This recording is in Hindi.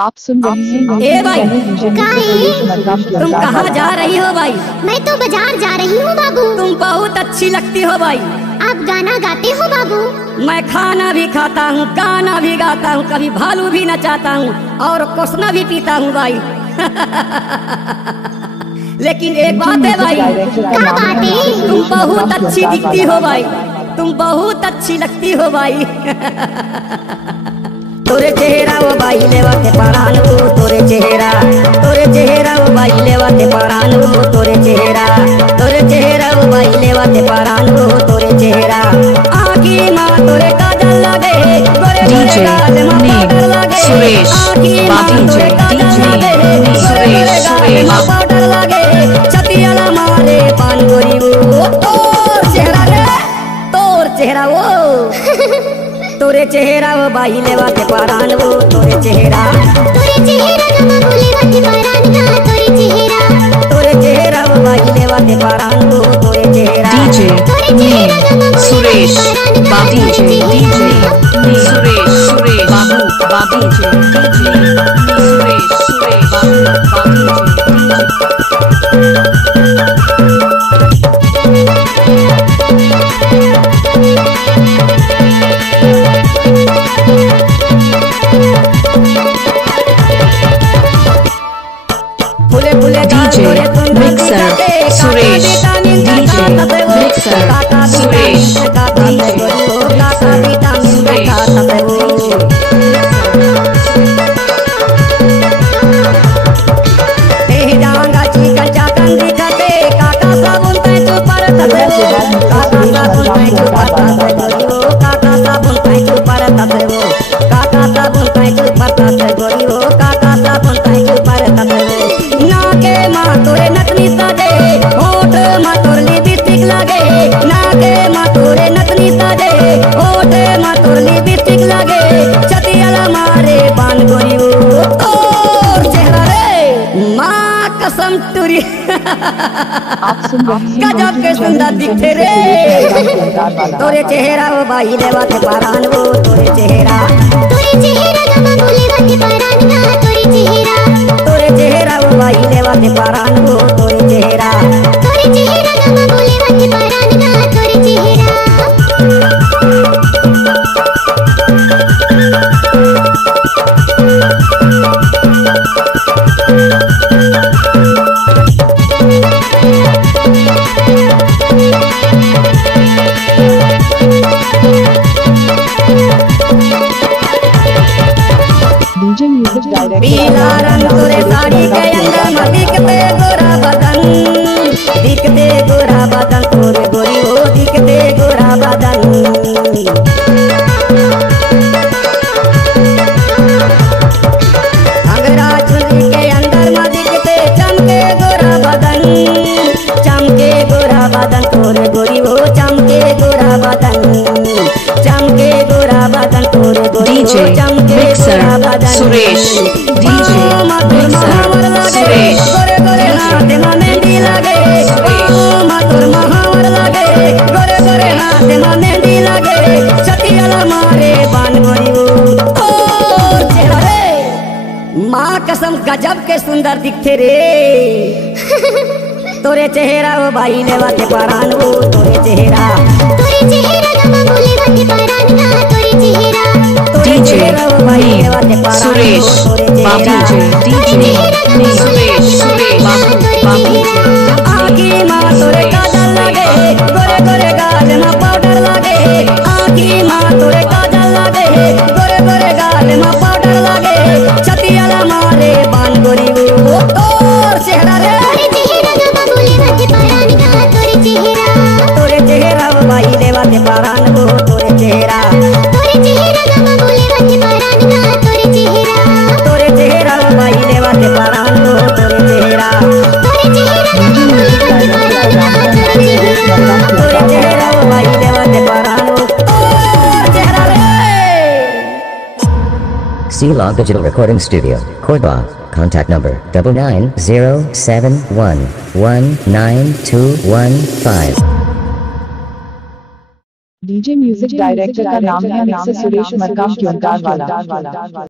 आप सुन रही हैं। ए भाई, तुम कहाँ जा रही हो भाई? मैं तो बाजार जा रही हूँ बाबू। तुम बहुत अच्छी लगती हो भाई। आप गाना गाते हो बाबू? मैं खाना भी खाता हूँ, गाना भी गाता हूँ, कभी भालू भी नचाता हूँ और कोसना भी पीता हूँ भाई। लेकिन एक बात है भाई, क्या बात है? तुम बहुत अच्छी दिखती हो भाई, तुम बहुत अच्छी लगती हो भाई। तोरे चेहरा वो बाई लेवाते परानो, तोरे चेहरा वो बाई लेवाते परानो, तोरे चेहरा वो बाई लेवाते परानो, तोरे चेहरा आँखी माँ तोरे काजल लगे, गोरे गोरे गाल माँ पाउडर लगे, आँखी माँ तोरे काजल लगे, गोरे गोरे गाल माँ पाउडर लगे, छतियाला मारे पान गोरी वो, तोर चेहरा वो तोरे चेहरा वो बाई लेवाते परान वो, तोरे चेहरा गमा लेवाते परान गा, तोरे चेहरा वो बाई लेवाते परान वो, तोरे चेहरा सुरेश बाबू सुरेश बाबू सुरेश कसम टूरी। आप सुन गजब के सुंदर दिखते रे, तोरे चेहरा वो बाई लेवाते परान वो, तोरे चेहरा गमा लेवाते परान गा, तोरे चेहरा वो बाई लेवाते परान वो, तोरे चेहरा गमा लेवाते परान गा, तोरे चेहरा। पीला रंग तोरे साड़ी के अंदर में दिखते गोरा बदन, दिखते गोरा बदन, तोरे गोरी हो दिखते गोरा बदन। अंगरा चुनरी के अंदर में दिखते चमके गोरा बदन, चमके गोरा बदन, तोरे गोरी हो चमके गोरा बदन, चमके गोरा बदन, तोरे गोरी हो चमके गोरा बदन। सुरेश गोरे गोरे हाथ में मेहंदी लगे, मातुर महावर लगे, गोरे गोरे हाथ में मेहंदी लगे, छतियाला मारे बान गोरी वो, तोर चेहरा रे माँ कसम गजब के सुंदर दिखते रे। तोरे चेहरा वो बाई लेवाते परान वो, तोरे चेहरा गमा लेवाते परान गा, तोरे चेहरा वो बाई लेवाते परान सुरेश आँखी माँ तोरे काजल लगे, गोरे गोरे गाल माँ पाउडर लगे, आँखी माँ तोरे काजल लगे, गोरे गोरे गाल माँ पाउडर लगे, छतियाला मारे बान गोरी वो, तोर चेहरा रे गमा लेवाते परान गा, तोरे चेहरा वो बाई लेवाते परान वो, तोरे चेहरा गमा लेवाते परान गा, तोरे चेहरा वो बाई लेवाते परान वो, तोरे चेहरा वो बाई लेवाते परान वो, तोर चेहरा रे। C-Log Digital Recording Studio, Cordoba. Contact number 9907119215। DJ music director का नाम है मिक्सर सुरेश मरकाम क्योंकार वाला।